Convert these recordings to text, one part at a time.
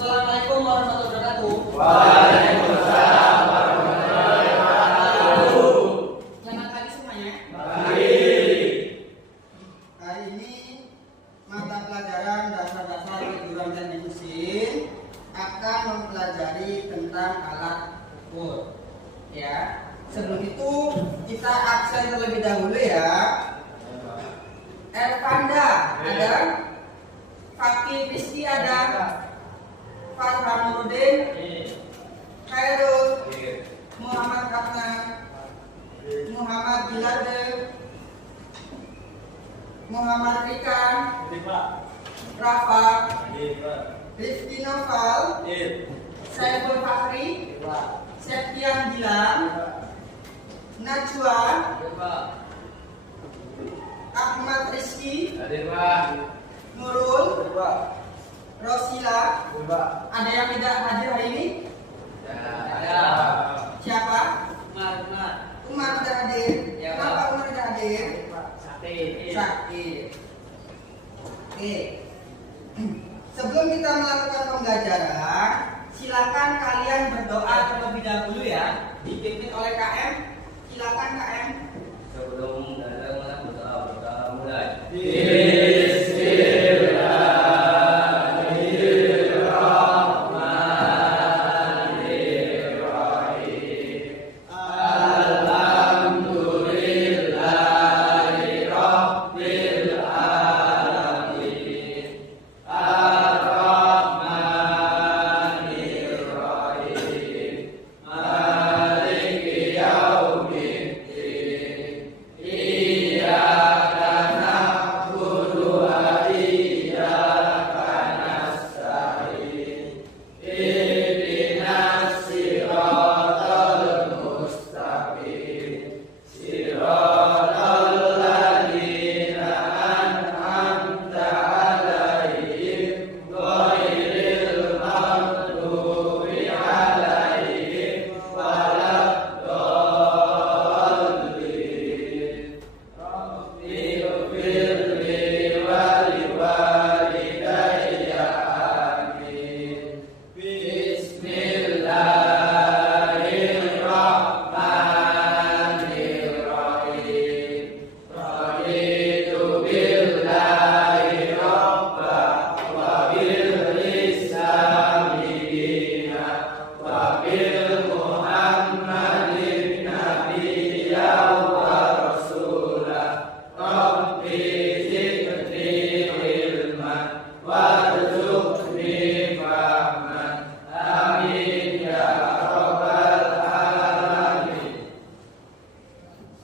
Assalamualaikum warahmatullahi wabarakatuh. Waalaikumsalam warahmatullahi wabarakatuh. Selamat pagi semuanya. Pagi. Hari ini mata pelajaran dasar-dasar kejuruan teknik mesin akan mempelajari tentang alat ukur. Ya, sebelum itu kita absen terlebih dahulu ya. Ervanda ada, Fakih Rizky ada, Farhan Nurdin, Khairul, Muhammad Ratna, Muhammad Gilarde, Muhammad Rika, Rafa, Rifki Noval, Saiful Fakri, Septian Gilang, Najwa, Ahmad Rizky, Nurul, Rosila. Ada yang tidak hadir hari ini? Siapa? Umar tidak hadir. Ya, Kenapa Umar tidak hadir? Sakit. Oke. Sebelum kita melakukan pembelajaran, silakan kalian berdoa terlebih dahulu ya, dipimpin oleh KM. Silakan KM. Sebelum berdoa mulai.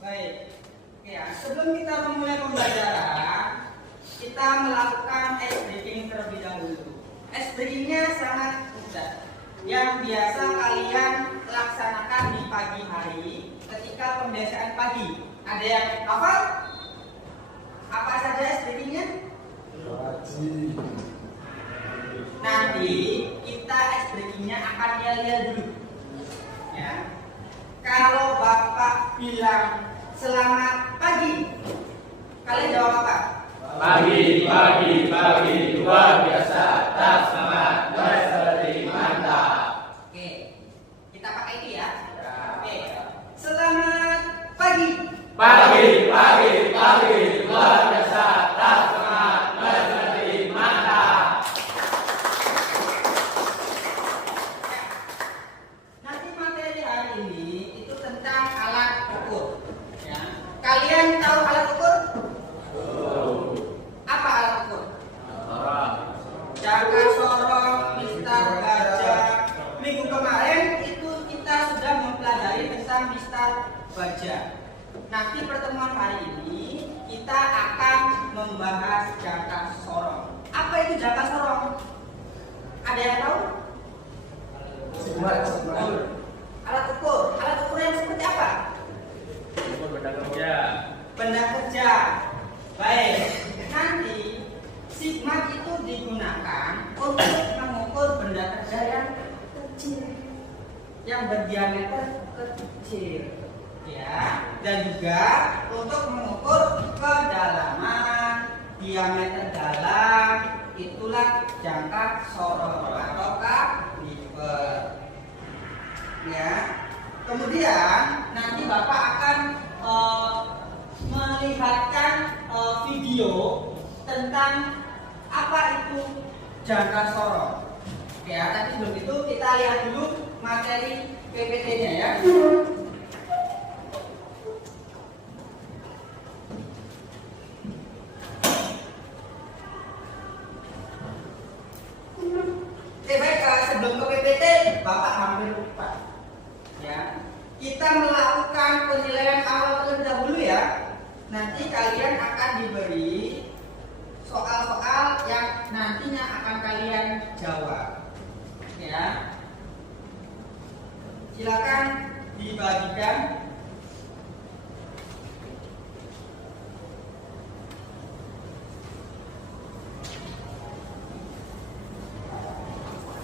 Baik. Oke ya, sebelum kita memulai pembelajaran, kita melakukan ice breaking terlebih dahulu. Ice breaking-nya sangat mudah. Yang biasa kalian laksanakan di pagi hari ketika pembiasaan pagi. Ada yang hafal? Apa saja ice breaking-nya? Nanti kita ice breaking-nya akan yel-yel dulu. Ya. Kalau Bapak bilang selamat pagi, kalian jawab apa? Pagi, luar biasa, tak semangat, seperti mantap. Oke, kita pakai itu ya. Oke, selamat pagi. Pagi, luar biasa, tak semangat, seperti mantap. Nanti materi hari ini itu tentang alat ukur. Ya. Kalian tahu alat ukur? Apa alat ukur? Jangka sorong, mistar baja. Minggu kemarin itu kita sudah mempelajari tentang mistar baja. Nanti pertemuan hari ini kita akan membahas jangka sorong. Apa itu jangka sorong? Ada yang tahu? Alat ukur yang seperti apa? Benda kerja. Baik. Nanti sigma itu digunakan untuk mengukur benda kerja yang kecil, yang berdiameter kecil, ya. Dan juga untuk mengukur kedalaman, diameter dalam, itulah jangka sorong ataukah Ya. Kemudian nanti Bapak akan melihatkan video tentang apa itu jangka sorong. Ya, tapi sebelum itu kita lihat dulu materi PPT-nya ya. Baik, sebelum ke PPT, Bapak hampir lupa. Ya, kita melakukan penilaian awal terlebih dahulu ya. Nanti kalian akan diberi soal-soal yang nantinya akan kalian jawab. Ya, silakan dibagikan.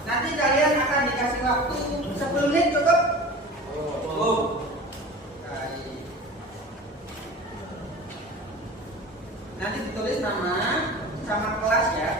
Nanti kalian akan dikasih waktu 10 menit cukup? Baik. Nanti ditulis nama sama kelas ya.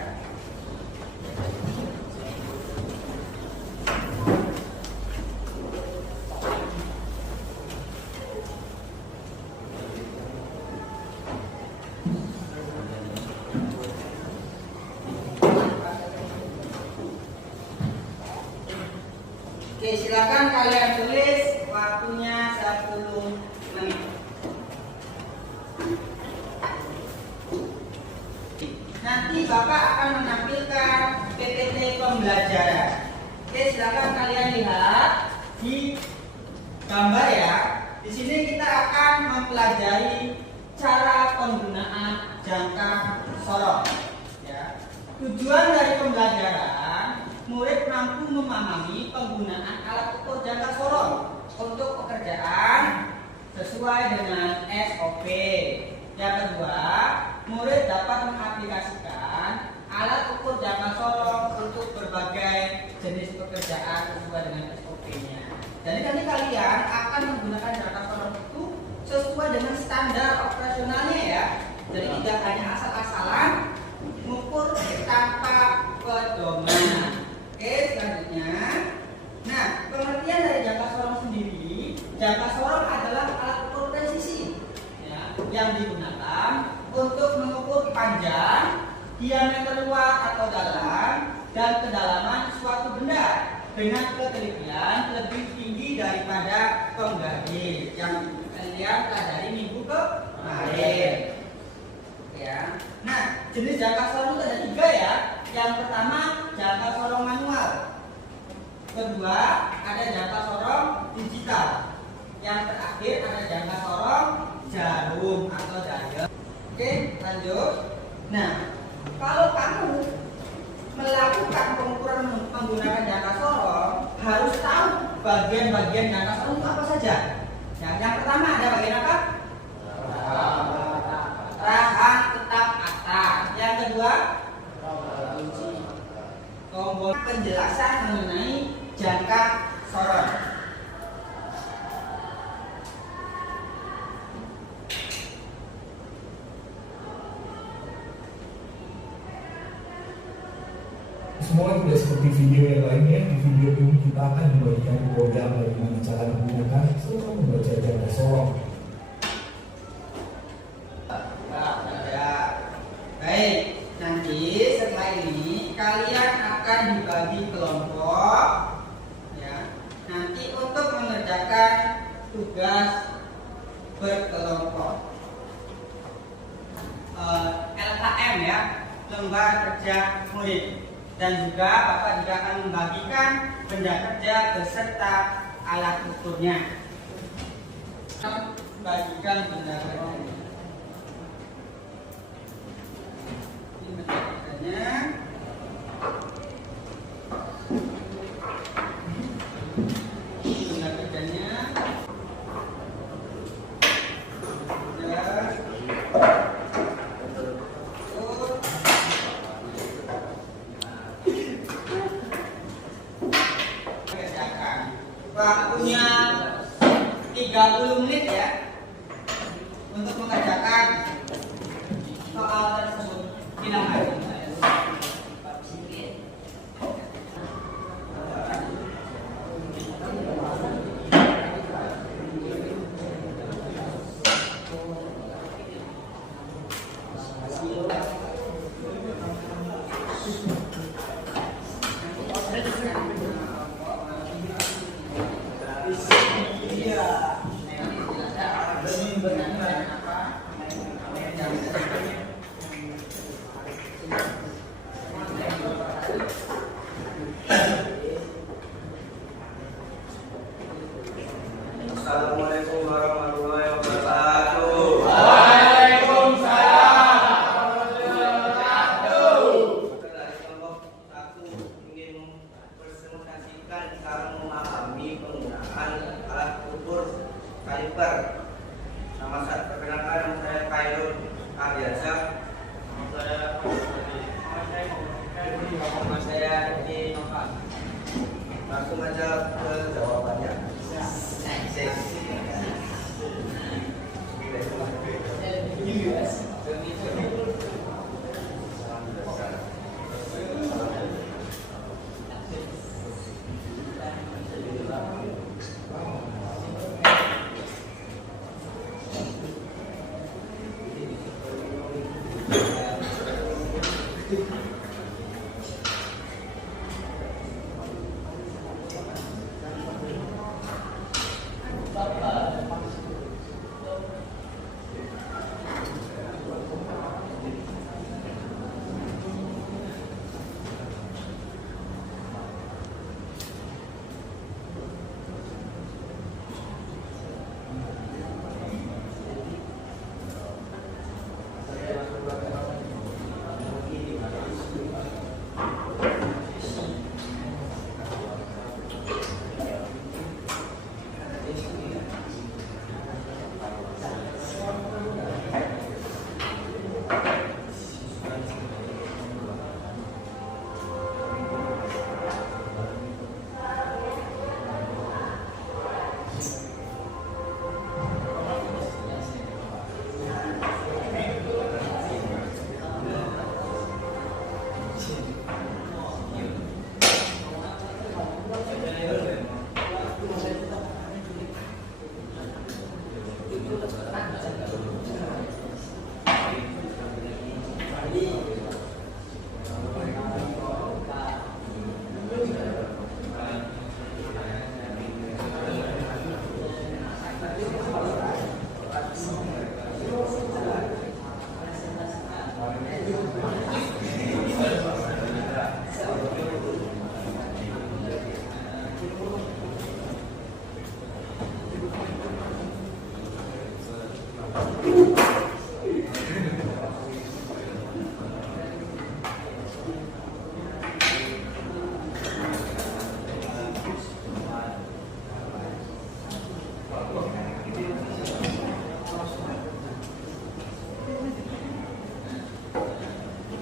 Oke, silakan kalian tulis, waktunya 10 menit. Nanti Bapak akan menampilkan PPT pembelajaran. Oke, silakan kalian lihat di gambar ya. Di sini kita akan mempelajari cara penggunaan jangka sorong. Ya. Tujuan dari pembelajaran, murid mampu memahami penggunaan alat ukur jangka sorong untuk pekerjaan sesuai dengan SOP. Yang kedua, murid dapat mengaplikasikan alat ukur jangka sorong untuk berbagai jenis pekerjaan sesuai dengan SOP-nya. Jadi nanti kalian akan menggunakan jangka sorong itu sesuai dengan standar operasionalnya ya. Jadi tidak hanya asal-asalan mengukur tanpa pedoman. Oke, selanjutnya. Nah, pengertian dari jangka sorong sendiri, jangka sorong adalah alat ukur presisi ya, yang digunakan untuk mengukur panjang, diameter luas atau dalam, dan kedalaman suatu benda dengan ketelitian lebih tinggi daripada penggaris yang kalian pelajari minggu kemarin. Ya. Nah, jenis jangka sorong itu ada 3 ya. Yang pertama, jangka sorong manual. Kedua, ada jangka sorong digital. Yang terakhir ada jangka sorong jarum atau dial. Oke, lanjut. Nah, kalau kamu melakukan pengukuran menggunakan jangka sorong, harus tahu bagian-bagian jangka sorong itu apa saja. Yang pertama ada bagian apa? Rahang tetap atas. Yang kedua, tombol penjelasan mengenai jangka sorong. Semua tidak seperti video yang lainnya. Di video ini kita akan membagikan program bagaimana cara menggunakan serta membaca jangka sorong. Baik, nanti setelah ini kalian akan dibagi kelompok ya. Nanti untuk mengerjakan tugas berkelompok LKM ya, lembar kerja murid. Dan juga Bapak juga akan membagikan benda kerja beserta alat ukurnya. Bagikan benda kerjanya. Ini benda kerjanya. Ini benda kerjanya. Waktunya 30 menit ya untuk mengerjakan soal tersebut. Silakan. Assalamualaikum warahmatullahi wabarakatuh. Waalaikumsalam. Dari kelompok 1 ingin mempresentasikan cara memahami penggunaan alat ukur kaliper. Nama saya perkenalkan, saya Khairul Ardiansyah. Nama saya di Nova. Langsung aja ke jawabannya.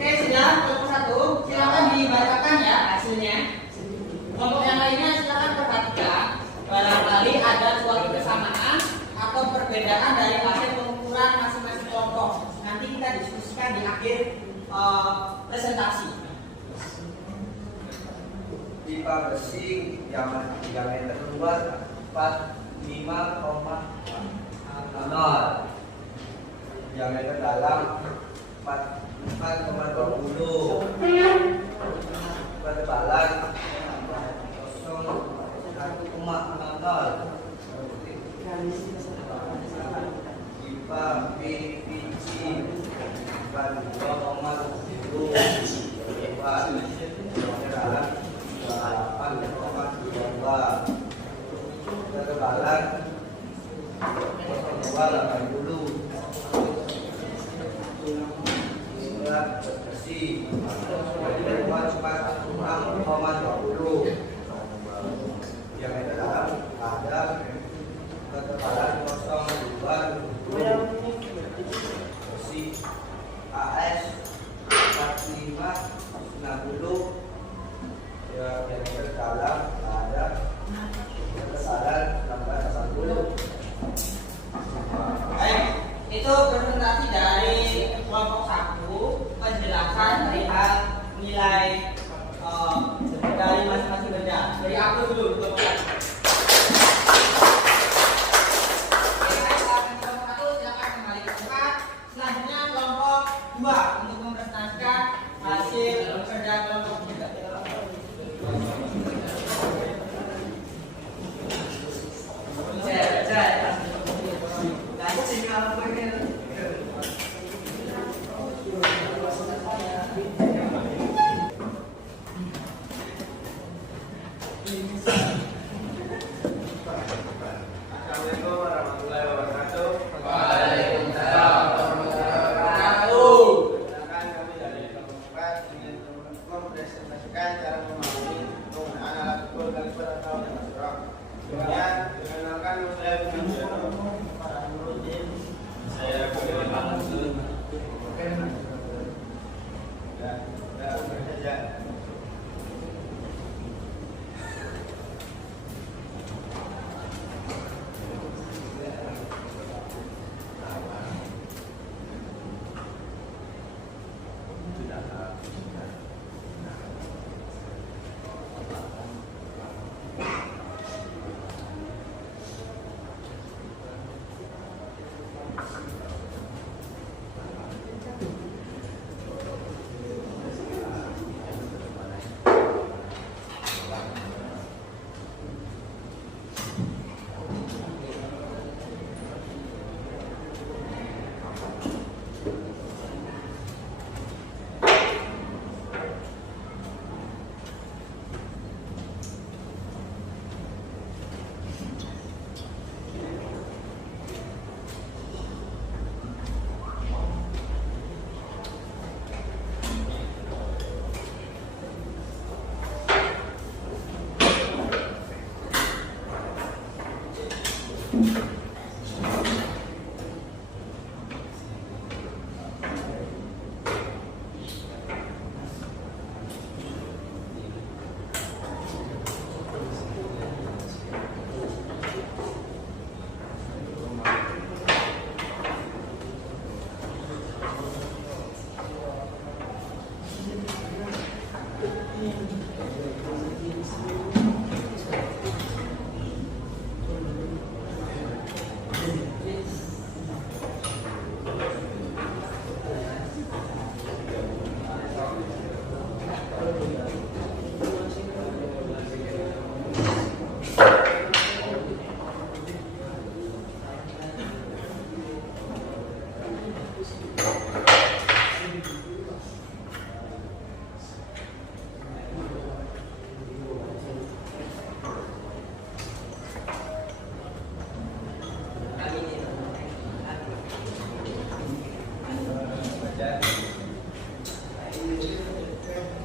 Oke, silakan kelompok 1, silakan dibacakan ya hasilnya. Kelompok yang lainnya silakan perhatikan. Barangkali ada suatu kesamaan atau perbedaan dari hasil pengukuran masing-masing kelompok. Nanti kita diskusikan di akhir presentasi. Pipa besi yang diameter luas 45,0, diameter dalam 4,20, ketebalan 1,00, pipa PVC 2,7, dalam 8,22, ketebalan 0,280, surat bersih diameter 46,20, diameter dalam ada ketebalan 0,2, bersih AS 4560, diameter dalam ada ketebalan 16,10. Baik, itu presentasi dari kelompok 1, penjelasan perihal nilai Assalamualaikum warahmatullahi wabarakatuh. Waalaikumsalam warahmatullahi wabarakatuh. Perkenalkan kami dari kelompok 4 ingin mempresentasikan cara memahami penggunaan alat ukur kaliper atau megasurok. Kemudian perkenalkan saya Budi para Nurudin. Saya Budi Mansur. Ya, saja.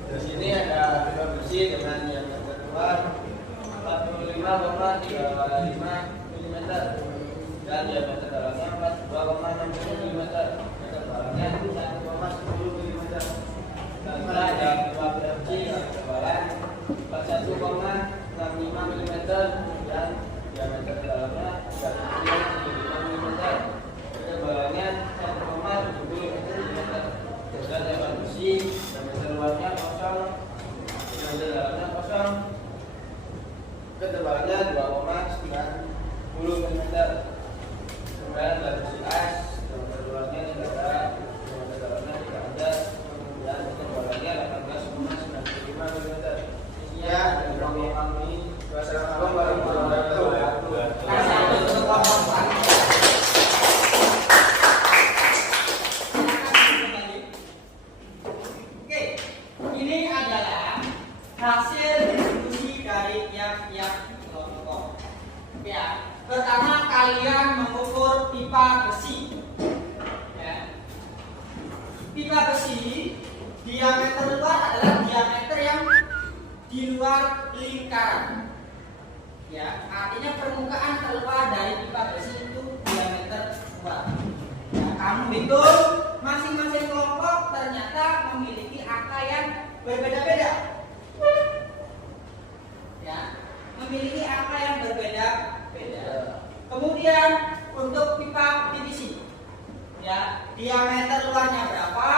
Di sini ada pipa besi dengan yang keluar 45,35 mm dan diameter dalamnya 42,60 mm. Ketebalannya 1,10 mm. Dan ada pipa besi yang ketebalan 41,65 mm dan diameter dalamnya 35 mm. Ketebalannya 1,70 mm. Dan pipa besi diameter luarnya kosong, diameter dalamnya kosong. Ketebalannya 2,90 mm. Kemudian ada besi as, diameter luarnya tidak ada, diameter dalamnya tidak ada, dan ketebalannya 18,95 mm. Isinya dan kami. Wassalamualaikum warahmatullahi wabarakatuh. Oke, ini adalah hasil diskusi dari tiap-tiap kelompok. Ya, pertama kalian mengukur pipa besi. Ya. Pipa besi diameter luar adalah diameter yang di luar lingkaran. Ya, artinya permukaan terluar dari pipa besi itu diameter luar. Ya, kamu hitung masing-masing kelompok ternyata memiliki angka yang berbeda-beda. Ya, memiliki angka yang berbeda-beda. Kemudian untuk pipa PVC, ya, diameter luarnya berapa,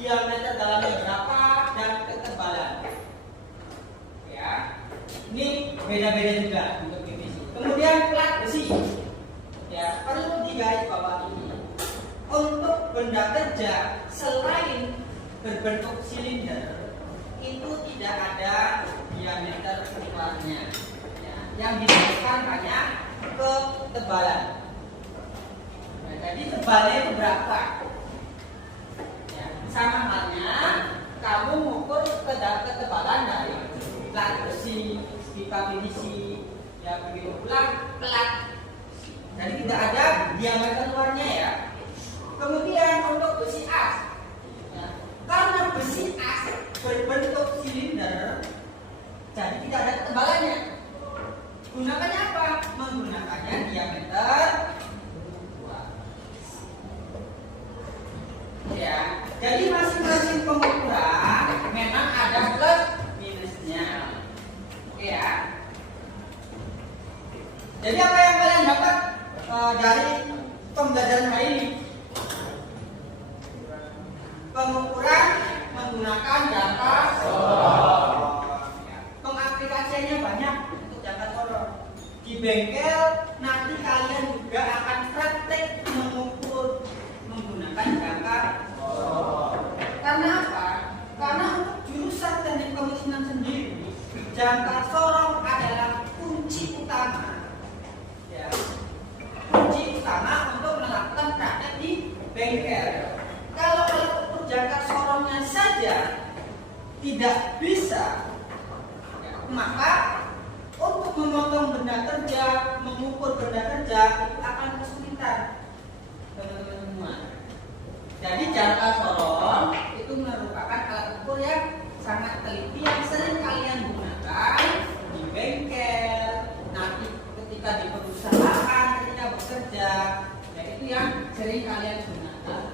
diameter dalamnya berapa, dan ketebalan. Ya, ini beda-beda juga untuk PVC. Kemudian plat besi, ya, perlu digarisbawahi. Untuk benda kerja selain berbentuk silinder itu tidak ada diameter luarnya. Ya, yang didasarkan hanya ketebalan. Nah, jadi tebalnya itu berapa? Ya, sama halnya kamu mengukur ketebalan dari plat besi, pipa diisi, ya begitu pula pelat. Jadi tidak ada diameter luarnya ya. Kemudian untuk besi as, ya, karena besi as berbentuk silinder, jadi tidak ada ketebalannya. Gunakannya apa? Menggunakannya diameter dua. Ya, jadi masing-masing pengukuran memang ada plus minusnya. Oke ya. Jadi apa yang kalian dapat dari pembelajaran hari ini? Pengukuran menggunakan jangka sorong. Pengaplikasiannya banyak untuk jangka sorong. Di bengkel nanti kalian juga akan praktek mengukur menggunakan jangka sorong. Karena apa? Karena untuk jurusan teknik pemesinan sendiri, jangka sorong adalah kunci utama. Ya. Kunci utama untuk melakukan praktek di bengkel. Kalau ukur jangka sorongnya saja tidak bisa, ya, maka untuk memotong benda kerja, mengukur benda kerja itu akan kesulitan, teman-teman semua. Jadi jangka sorong itu merupakan alat ukur yang sangat teliti yang sering kalian gunakan di bengkel, nanti ketika di perusahaan, ketika bekerja, ya itu yang sering kalian gunakan.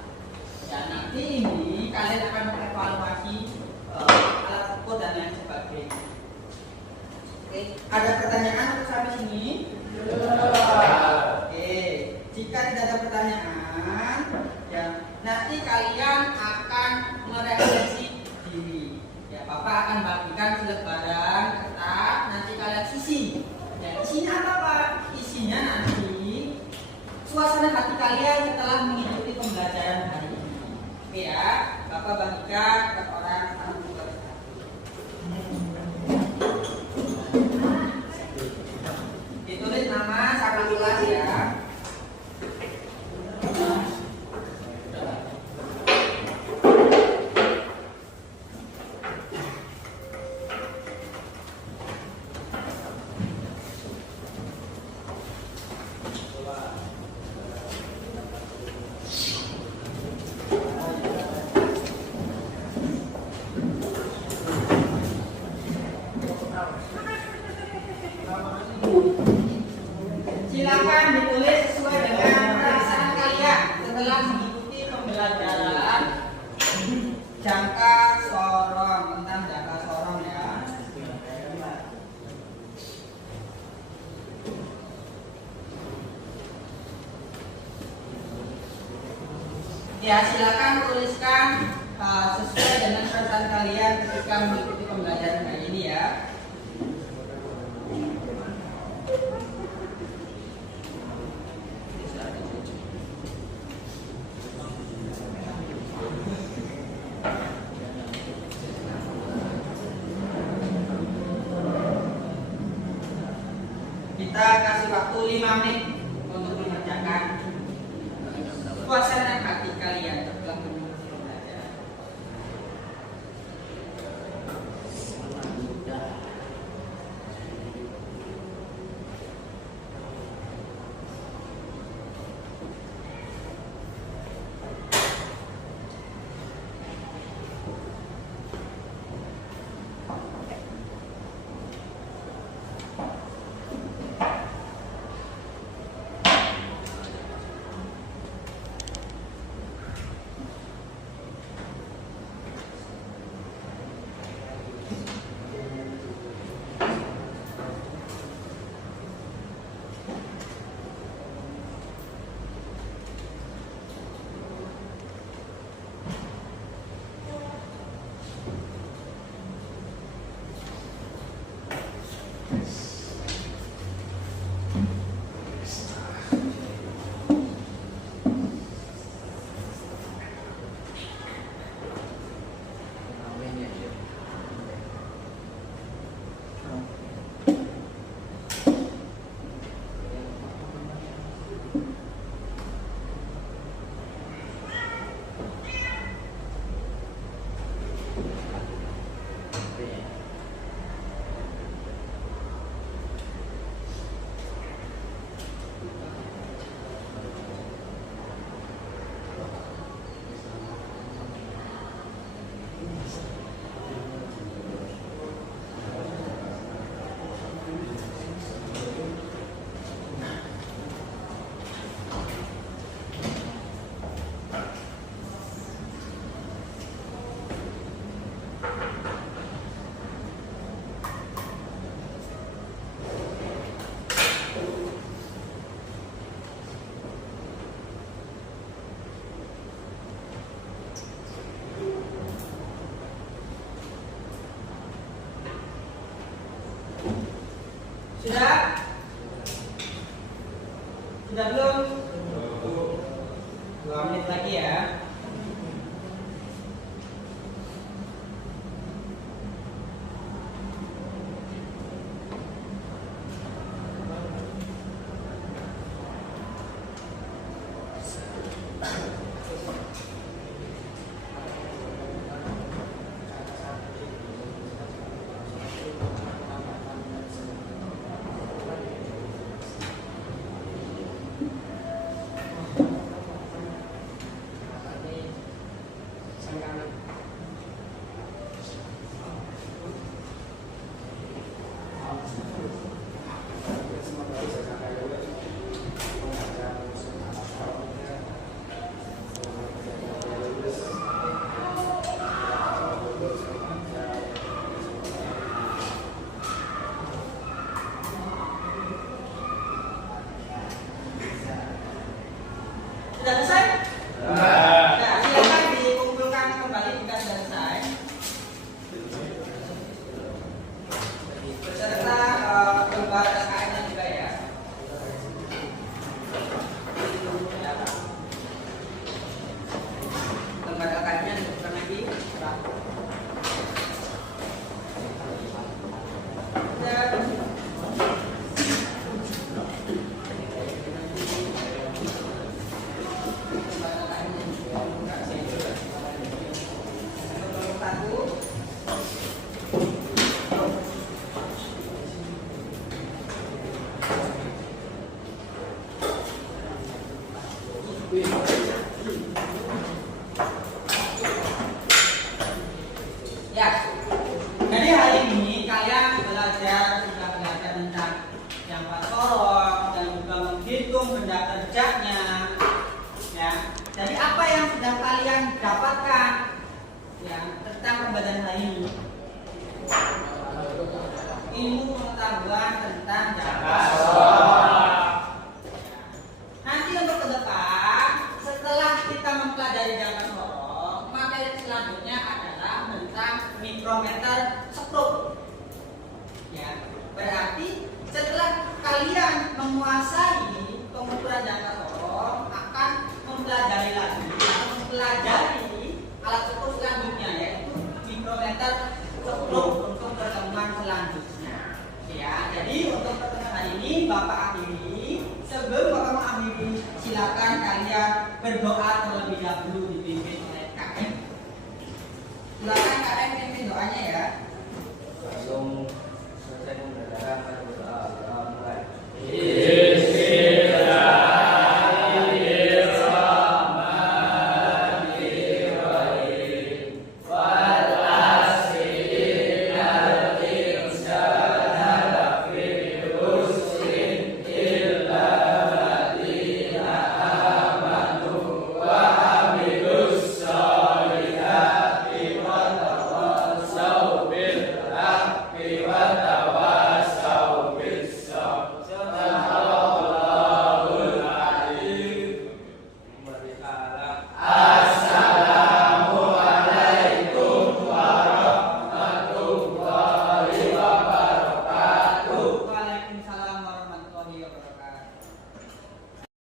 Ya, nanti ini kalian akan mengevaluasi alat ukur dan lain sebagainya. Oke, ada pertanyaan untuk sampai sini? Oke, jika tidak ada pertanyaan, ya nanti kalian akan merefleksi diri. Ya, Bapak akan bagikan selebaran kertas, nanti kalian isi. Ya, isinya apa Pak? Isinya nanti suasana hati kalian setelah mengikuti pembelajaran hari ini. Oke ya, Bapak bagikan ke orang satu persatu. Ditulis nama sama kelas ya. Silakan ditulis sesuai dengan perasaan kalian setelah mengikuti pembelajaran jangka sorong, tentang jangka sorong ya. Ya, silakan tuliskan sesuai dengan perasaan kalian ketika mengikuti pembelajaran hari ini ya. Kita kasih waktu 5 menit untuk mengerjakan suasana hati kalian setelah mengikuti pembelajaran. Sudah? Sudah belum? 2 menit lagi ya. Sudah selesai? Nah, silakan dikumpulkan kembali jika sudah selesai. Beserta gambar SKN-nya juga ya. Gambar SKN-nya dikumpulkan lagi. Ya, jadi hari ini kalian sudah belajar tentang jangka sorong dan juga menghitung benda kerjanya. Ya, jadi apa yang sudah kalian dapatkan ya tentang pembelajaran hari ini? Ilmu pengetahuan tentang jangka sorong. Nanti untuk ke depan, setelah kita mempelajari jangka sorong, materi selanjutnya adalah tentang mikrometer stroke. Ya, berarti setelah kalian menguasai pengukuran jangka sorong, akan mempelajari lagi, alat ukur selanjutnya yaitu mikrometer stroke untuk pertemuan selanjutnya. Ya, jadi untuk pertemuan hari ini Bapak akhiri. Sebelum Bapak mengakhiri, silakan kalian berdoa terlebih dahulu.